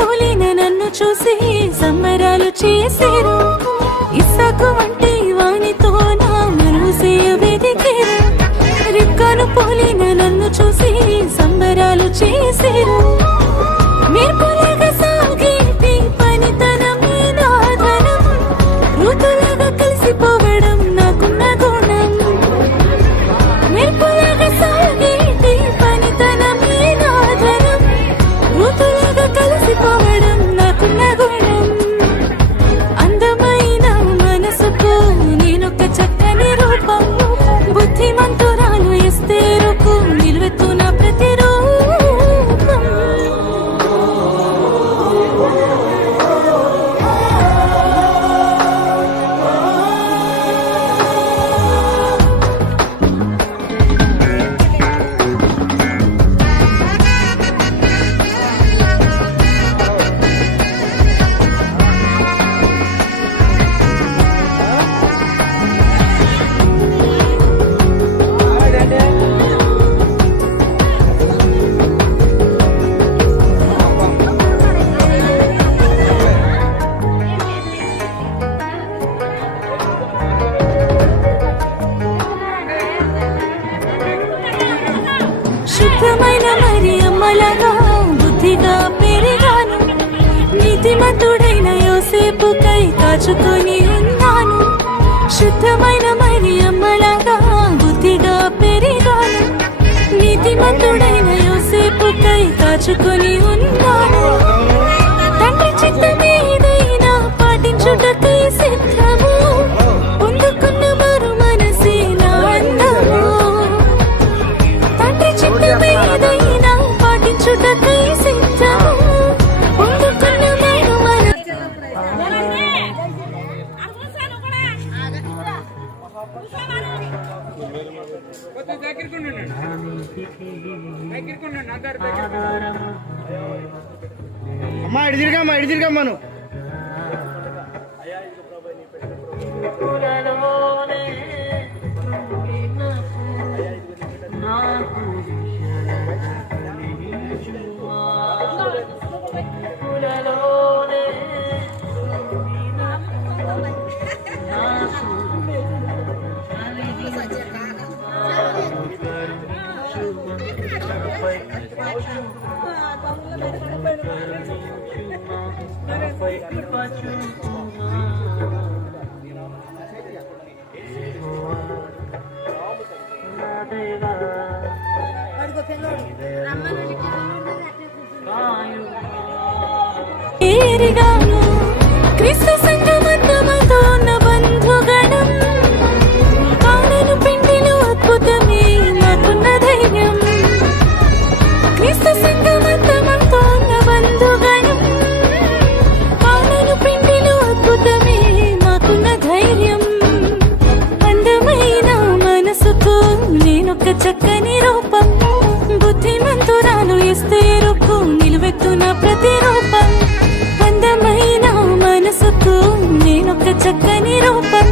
పోలిన నన్ను చూసి సంబరాలు చేసేరు. ఇస్సాకు వంటి వానితో నా మనసేయ వెదికేరు. రిబ్కాను పోలిన నన్ను చూసి సంబరాలు చేసేరు. మెరుపులాగా సాగేటి పనితనమే నా ధనం. ఋతులాగా కలిసిపోవడం నాకున్న గుణం. మెరుపులాగా సాగేటి పనితనమే నా ధనం. ఋతులాగా కలిసిపోవడం నాకున్న గుణం. అందమైన మనసుకు నేనొక చక్కని రూపం. బుద్ధిమంతురాలు ఎస్తేరుకు నిలువెత్తున ప్రతిరూపం. శుద్ధమైన మరి అమ్మలాగా బుద్ధిగా పెరిగాను. నీతిమంతుడైన యోసేపుకై కాచుకొని ఉన్నాను. శుద్ధమైన మరి అమ్మలాగా బుద్ధిగా పెరిగాను. నీతిమంతుడైన యోసేపుకై కాచుకొని ఉన్నాను. తండ్రి చిత్తమేదైనా పాటించుటకై సిద్ధము. పొందుకున్న మరు మనసే నా అందము. తండ్రి చిత్తమేదైనా పాటించుటకై సిద్ధము. పొందుకున్న మరు మనసే. అమ్మా ఇటు తిరిగమ్మా నువ్వు. క్రీస్తు సంగమంతమతో ఉన్న బంధుగణం. కానను పిండిలో అద్భుతమే నాకున్న ధైర్యం. క్రీస్తు సంగమంతమతో ఉన్న బంధుగణం. కానను పిండిలో అద్భుతమే నాకున్న ధైర్యం. అందమైన మనసుకు నేనొక చక్కని రూపం. బుద్ధిమంతురాలు ఎస్తేరుకు నిలువెత్తున ప్రతిరూపం. అందమైన మనసుకు నేనొక చక్కని రూపం.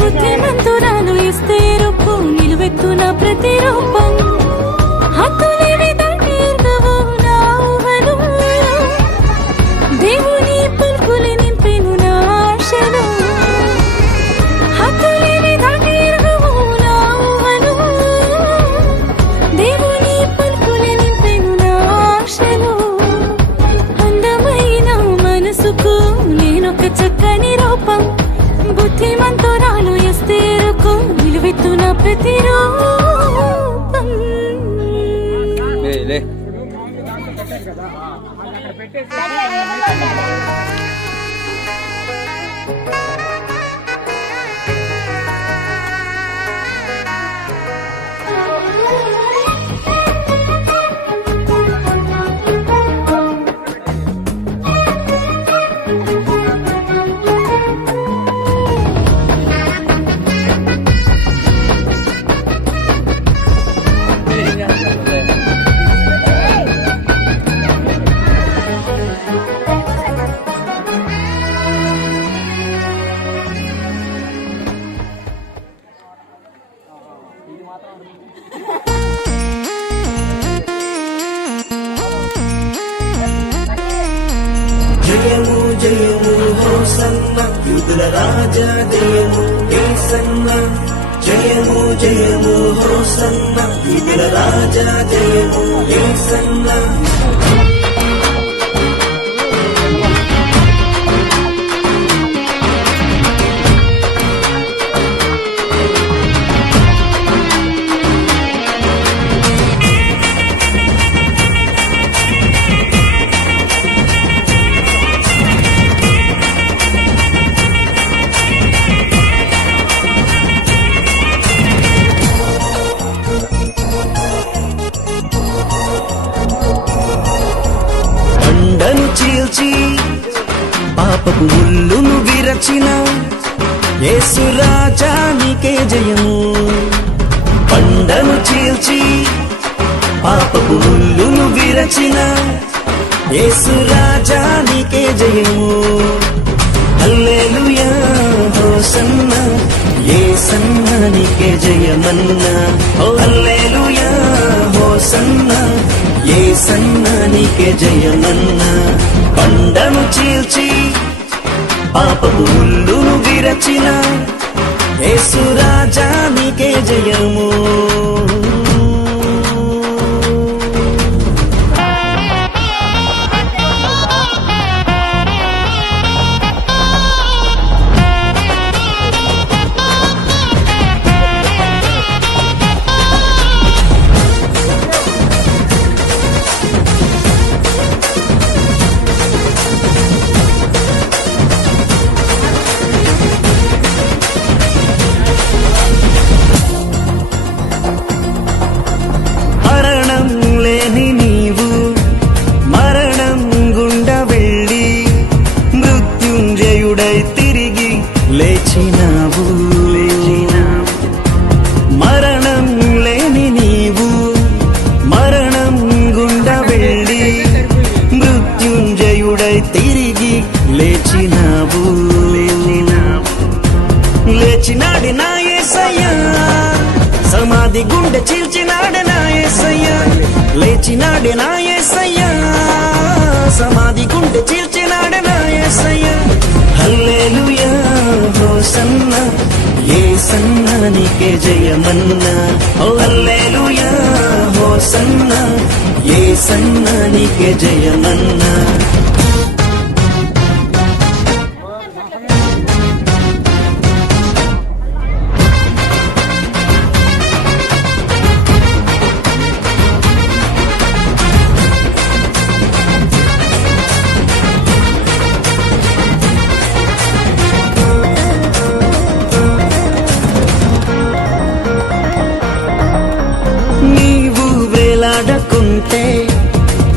బుద్ధిమంతురాలు ఎస్తేరుకు నిలువెత్తున ప్రతిరూపం. హక్కులేవి దాటి ఎరుగవు నా ఊహలు. దేవుని పలుకులు నింపెను నా ఆశలు. హక్కులేవి దాటి ఎరుగవు నా ఊహలు. దేవుని పలుకులు నింపెను నా ఆశలు. అందమైన మనసుకు నేనొక చక్కని రూపం. బుద్ధిమంతురాలు ఎస్తేరుకు నిలువెత్తున ప్రతిరూపం. జయము హోసన్న యూదుల రాజా జయము యేసన్న జయము జయము హోసన్న యూదుల రాజా జయము యేసన్న కొండను చీల్చి పాపపు ముల్లును విరచిన యేసు రాజా నీకే జయము కొండను చీల్చి పాపపు ముల్లును విరచిన యేసు రాజా నీకే జయము హల్లెలూయా హోసన్న యేసన్న నీకే జయమన్నా ఓ హల్లెలూయా హోసన్న యేసన్న నీకే జయమన్నా కొండను చీల్చి పాపపు ముల్లును విరచిన యేసు రాజా నీకే జయము లేచినావు మరణం లేని నీవు మరణం గుండా వెళ్ళి మృత్యుంజయుడై తిరిగి లేచినావు లేచినాడు నా యేసయ్యా సమాధి గుండె చీల్చినాడు నా యేసయ్యా లేచినాడు నా యేసయ్యా సమాధి గుండె చీల్చినాడు నా యేసయ్యా హల్లెలూయా హోసన్న యేసన్న నీకే జయమన్నా ఓ హల్లెలూయా హోసన్న యేసన్న నీకే జయమన్నా వేలాడకుంటే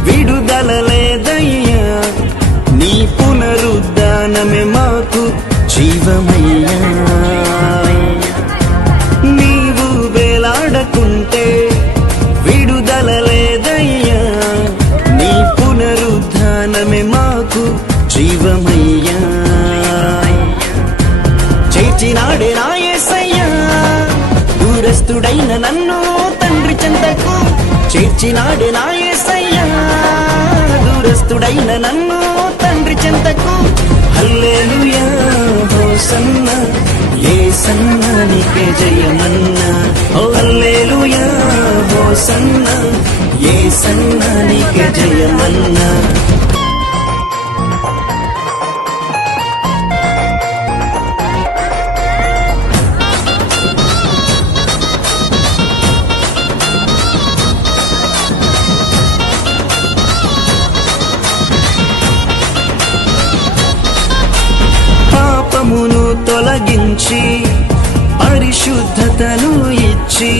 విడుదల లేదయ్యా నీ పునరుద్ధానమే మాకు జీవమయ్యా నీవు వేలాడకుంటే విడుదల లేదయ్యా నీ పునరుద్ధానమే మాకు జీవమయ్యా చేర్చినాడే నా యేసయ్యా దూరస్తుడైన నన్ను తండ్రి చెంతకు చేర్చినాడు నా యేసయ్యా దూరస్తుడైన నన్ను తండ్రి చెంతకు హల్లెలూయా హోసన్న యేసన్న నీకే జయమన్నా ఓ హల్లెలూయా హోసన్న యేసన్న నీకే జయమన్నా పాపమును తొలగించి పరిశుద్ధతను ఇచ్చి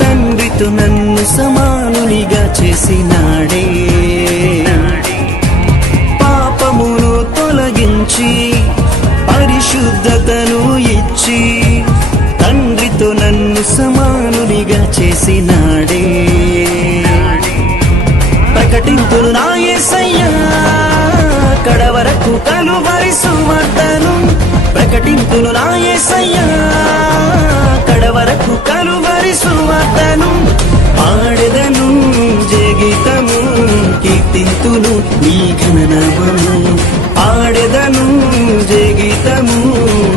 తండ్రితో నన్ను సమానునిగా చేసినాడే పాపమును తొలగించి పరిశుద్ధతను ఇచ్చి తండ్రితో నన్ను సమానునిగా చేసినాడే ప్రకటింతును నా యేసయ్యా కడవరకు కలువరి సువార్తను ప్రకటింతును నా యేసయ్యా కడవరకు కలువరి సువార్తను పాడెదను జగీతము కీర్తింతును నీ ఘననామము పాడెదను జయగీతము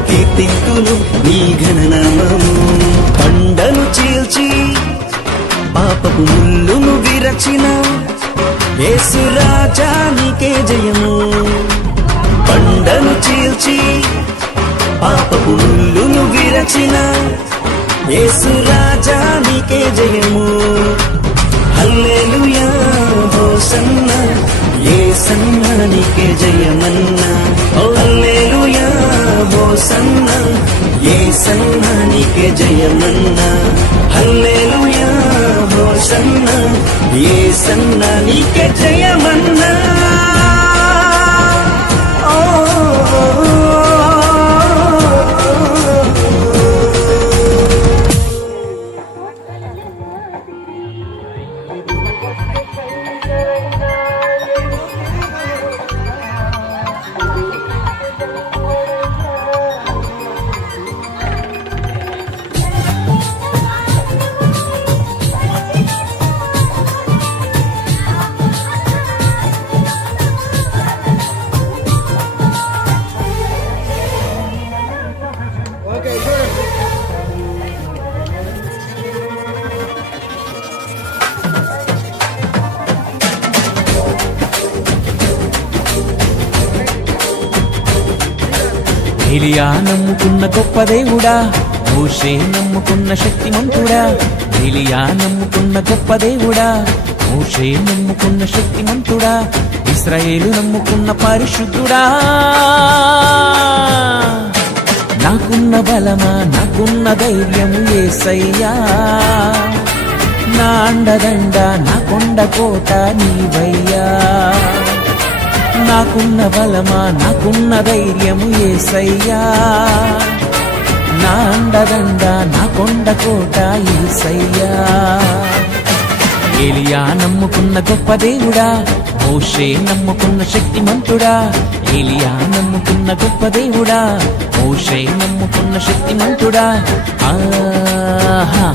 కీర్తింతును నీ ఘననామము కొండను చీల్చి పాపపు ముల్లును విరచిన యేసు రాజా నీకే జయము కొండను చీల్చి పాపపు ముల్లును విరచిన యేసు రాజా నీకే జయము హల్లెలూయా హోసన్నా యేసన్నా నీకే జయమన్నా ఓ హల్లెలూయా హోసన్నా యేసన్నా నీకే జయమన్నా హల్లెలూయా హోసన్నా యేసన్నా నీకే జయమన్నా ఎలియా నమ్ముకున్న గొప్ప దేవుడా మోషే నమ్ముకున్న శక్తిమంతుడా ఎలియా నమ్ముకున్న గొప్ప దేవుడా మోషే నమ్ముకున్న శక్తిమంతుడా ఇశ్రాయేలు నమ్ముకున్న పరిశుద్ధుడా నాకున్న బలమా నాకున్న ధైర్యము యేసయ్యా నా అండదండ నా కొండ కోట నీవయ్యా నాకున్న బలమా నాకున్న ధైర్యము యేసయ్యా నా అండదండ నా కొండ కోట యేసయ్యా ఎలియా నమ్ముకున్న గొప్ప దేవుడా మోషే నమ్ముకున్న శక్తిమంతుడా ఎలియా నమ్ముకున్న గొప్ప దేవుడా మోషే నమ్ముకున్న శక్తిమంతుడా ఆహా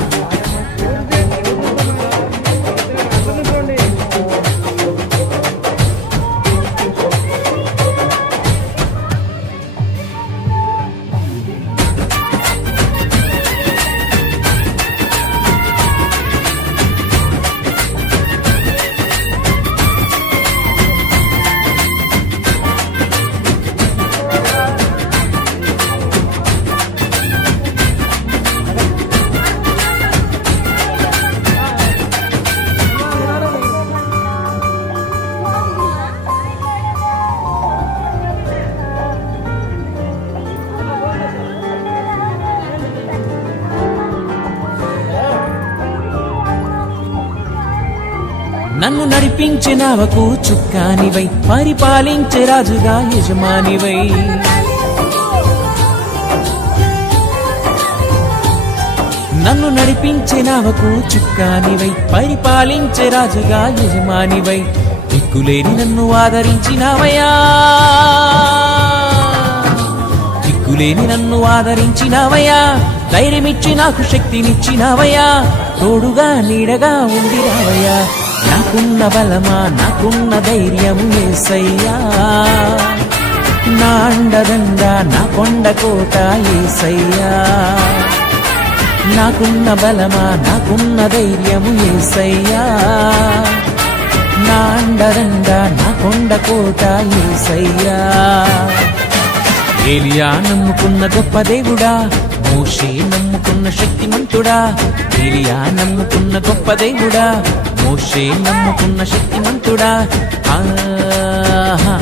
నన్ను నడిపించే నావకు చుక్కానివై పరిపాలించే రాజుగా యజమానివై నన్ను నడిపించే నావకు చుక్కానివై పరిపాలించే రాజుగా యజమానివై దిక్కులేని నన్ను ఆదరించినావయ్యా దిక్కులేని నన్ను ఆదరించినావయ్యా ధైర్యమిచ్చి నాకు శక్తినిచ్చినావయ్యా తోడుగా నీడగా ఉండినావయ్యా నాకున్న బలమా నాకున్న ధైర్యం యేసయ్యా నా అండదండ నా కొండ కోట యేసయ్యా నాకున్న బలమా నాకున్న ధైర్యం యేసయ్యా నా అండదండ నా కొండ కోట యేసయ్యా ఎలియా నమ్ముకున్న గొప్ప దేవుడా మోషే నమ్ముకున్న శక్తిమంతుడా ఎలియా నమ్ముకున్న గొప్ప దేవుడా మోషే నమ్ముకున్న శక్తిమంతుడా ఆహా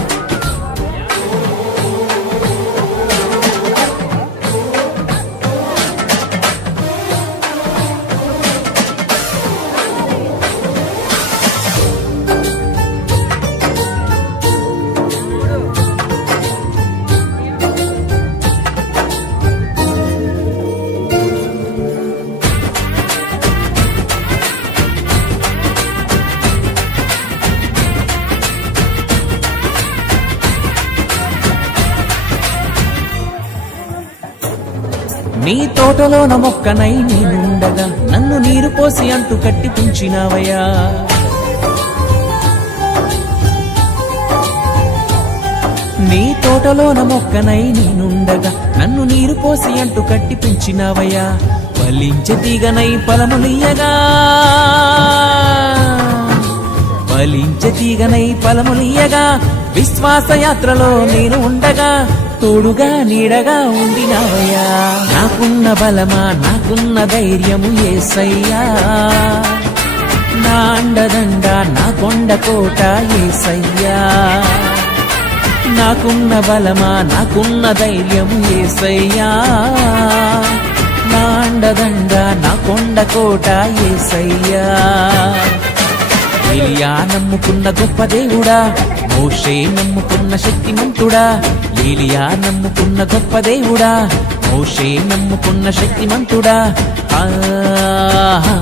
నీ తోటలోన మొక్కనై నేనుండగా నన్ను నీరు పోసి అంటు కట్టి పెంచినావయ్యా నీ తోటలోన మొక్కనై నేనుండగా నన్ను నీరు పోసి అంటూ కట్టి పెంచినావయ్యా ఫలించే తీగనై ఫలములియ్యగా ఫలించే తీగనై ఫలములియ్యగా విశ్వాస యాత్రలో నేను ఉండగా తోడుగా నీడగా ఉండినావయ్యా నాకున్న బలమా నాకున్న ధైర్యము యేసయ్యా నా అండదండ నా కొండ కోట యేసయ్యా నాకున్న బలమా నాకున్న ధైర్యము యేసయ్యా నా అండదండ నా కొండ కోట యేసయ్యా ఏలియా నమ్ముకున్న గొప్ప దేవుడా మోషే నమ్ముకున్న శక్తిమంతుడా ఏలియా నమ్ముకున్న గొప్ప దేవుడా మోషే నమ్ముకున్న శక్తిమంతుడా ఆహా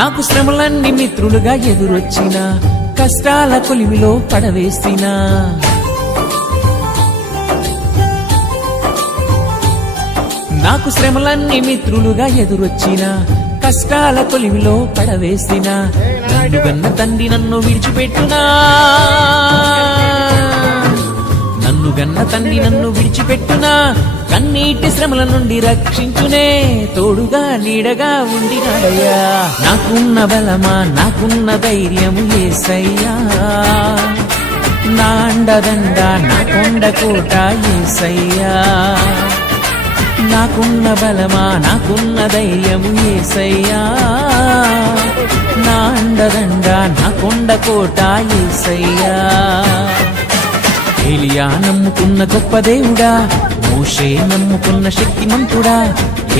నాకు శ్రమలన్నీ మిత్రులుగా ఎదురొచ్చిన కష్టాల కొలిమిలో పడవేసిన నాకు శ్రమలన్నీ మిత్రులుగా ఎదురొచ్చిన కష్టాల కొలిమిలో పడవేసిన నన్ను గన్న తండ్రి నన్ను విడిచిపెట్టునా నన్ను గన్న తండ్రి నన్ను విడిచిపెట్టునా కన్నీటి శ్రమల నుండి రక్షించునే తోడుగా నీడగా ఉండినాడయ్యా నాకున్న బలమా నాకున్న ధైర్యము యేసయ్యా నా అండదండ నా కొండ కోట యేసయ్యా నాకున్న బలమా నాకున్న ధైర్యము యేసయ్యా నా అండదండ నా కొండ కోట యేసయ్యా ఏలియా నమ్ముకున్న గొప్ప దేవుడా మోషే నమ్ముకున్న శక్తిమంతుడా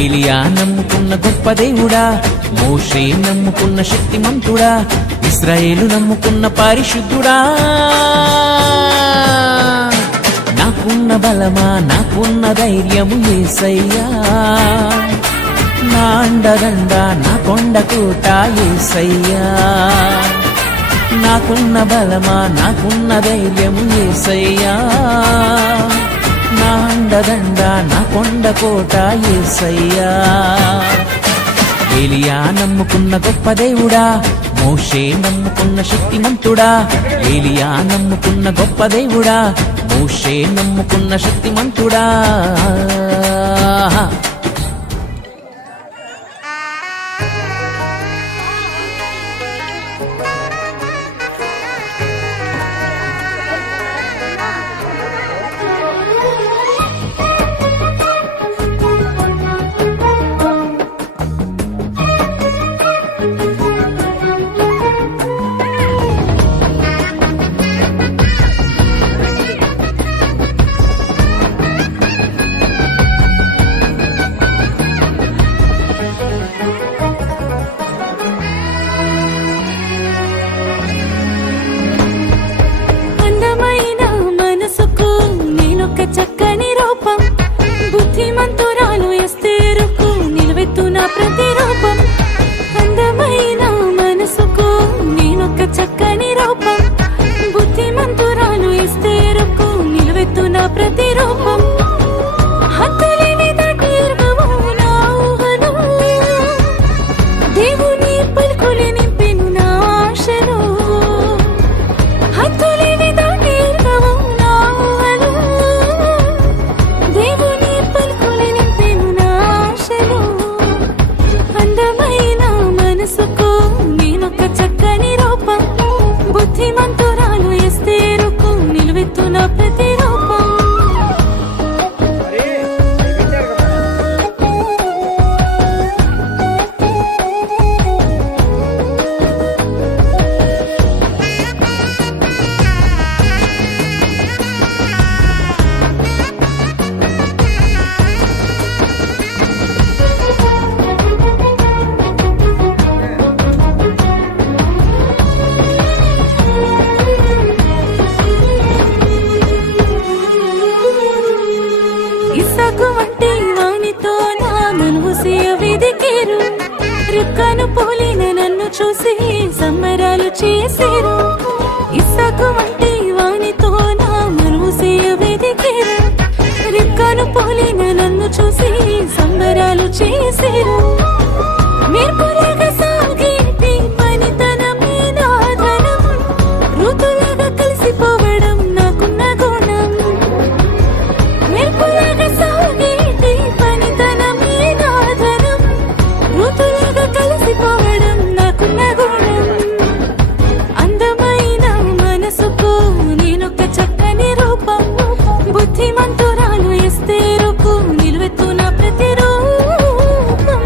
ఏలియా నమ్ముకున్న గొప్ప దేవుడా మోషే నమ్ముకున్న శక్తిమంతుడా ఇశ్రాయేలు నమ్ముకున్న పరిశుద్ధుడా నాకున్న బలమా నాకున్న ధైర్యము యేసయ్యా నా అండదండ నా కొండ కోట యేసయ్యా నాకున్న బలమా నాకున్న ధైర్యము యేసయ్యా నా అండదండ నా కొండ కోట యేసయ్యా ఏలియా నమ్ముకున్న గొప్ప దేవుడా మోషే నమ్ముకున్న శక్తిమంతుడా ఏలియా నమ్ముకున్న గొప్ప దేవుడా మోషే నమ్ముకున్న శక్తిమంతుడా చక్కని రూపం బుద్ధిమంతురాలు ఎస్తేరుకు నిలవెత్తున ప్రతిరూపం అందమైన మనసుకు నేనొక చక్కని రూపం బుద్ధిమంతురాలు ఎస్తేరుకు నిలవెత్తున ప్రతిరూపం హద్దులేని దాటిర్గవు నా ఊహలు దేవుని పలుకులు నింపెను నా ఆశలు హద్దులేని దాటిర్గవు నా ఊహలు దేవుని పలుకులు నింపెను నా ఆశలు అందమైన మనసుకు నేనొక చక్కని రూపం బుద్ధిమంతురాలు ఎస్తేరుకు నిలువెత్తున ప్రతిరూపం రిక్కను పోలిన నన్ను చూసి సంబరాలు చేసేరు ఇసాకు వంటి వానితో నా మరుసేయ వెదికేరు రిక్కను పోలిన నన్ను చూసి సంబరాలు చేసేరు మెరుపులాగా సాగేటి పనితనమే నాధనం ఋతులాగా కలిసిపోవడం నాకున్న గుణం మెరుపులాగా సాగేటి పనితనమే నాధనం ఋతులాగా కలిసిపోవడం నాకున్న గుణం అందమైన మనసుకు నేనొక చక్కని రూపం బుద్ధిమంతురాలు ఎస్తేరుకు నిలువెత్తున ప్రతిరూపం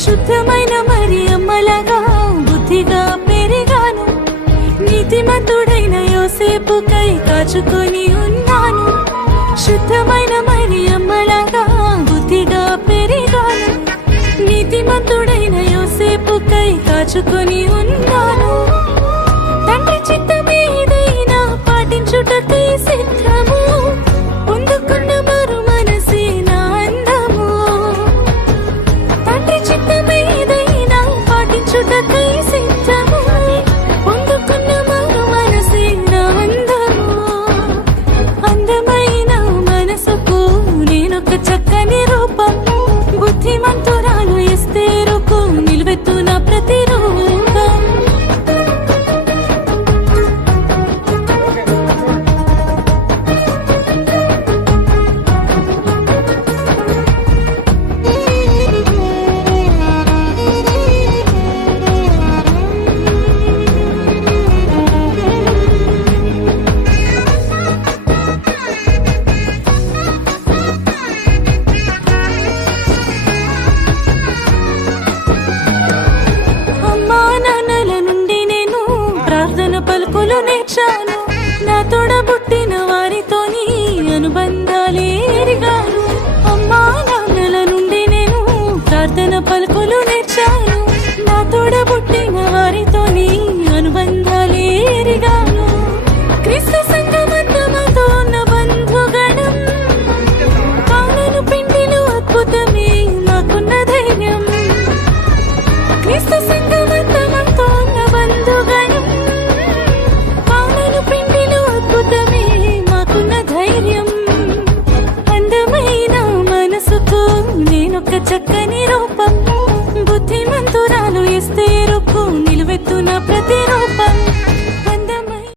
శుద్ధమైన మరి అమ్మలాగా బుద్ధిగా పెరిగాను నీతిమంతుడైన యోసేపుకై కాచుకొని ఉన్నాను శుద్ధమైన మరి అమ్మలాగా బుద్ధిగా పెరిగాను నీతిమంతుడైన యోసేపుకై కాచుకొని ఉన్నాను తండ్రి చిత్తమేదైనా పాటించుటకై సిద్ధము పొందుకున్న మరు మనసే నా అందము తండ్రి చిత్తమేదైనా పాటించుటకై సిద్ధము పొందుకున్న మరు మనసే నా అందము అందమైన మనసుకు నేనొక చక్కని రూపం బుద్ధిమంతురాలు ఎస్తేరుకు నిలువెత్తున ప్రతిరూపం అమ్మా నాన్నల నుండి నేను ప్రార్థన పలుకులు నేర్చాను నా తోడబుట్టిన వారితోని అనుబంధాలే ఎరిగాను అమ్మా నాన్నల నుండి నేను ప్రార్థన పలుకులు నేర్చాను నా తోడబుట్టిన వారితోని అనుబంధాలే ఎరిగాను క్రీస్తు సంగమంతమతో ఉన్న బంధుగణం కాలను పిండిలు అద్భుతమే నాకున్న ధైర్యం క్రీస్తు సంగమంతమతో ఉన్న బంధుగణం కాలను పిండిలు అద్భుతమే మాకున్న ధైర్యం అందమైన మనసుకు నేనొక చక్కని రూపం బుద్ధిమంతురాలు ఎస్తేరుకు నిలువెత్తున ప్రతిరూపం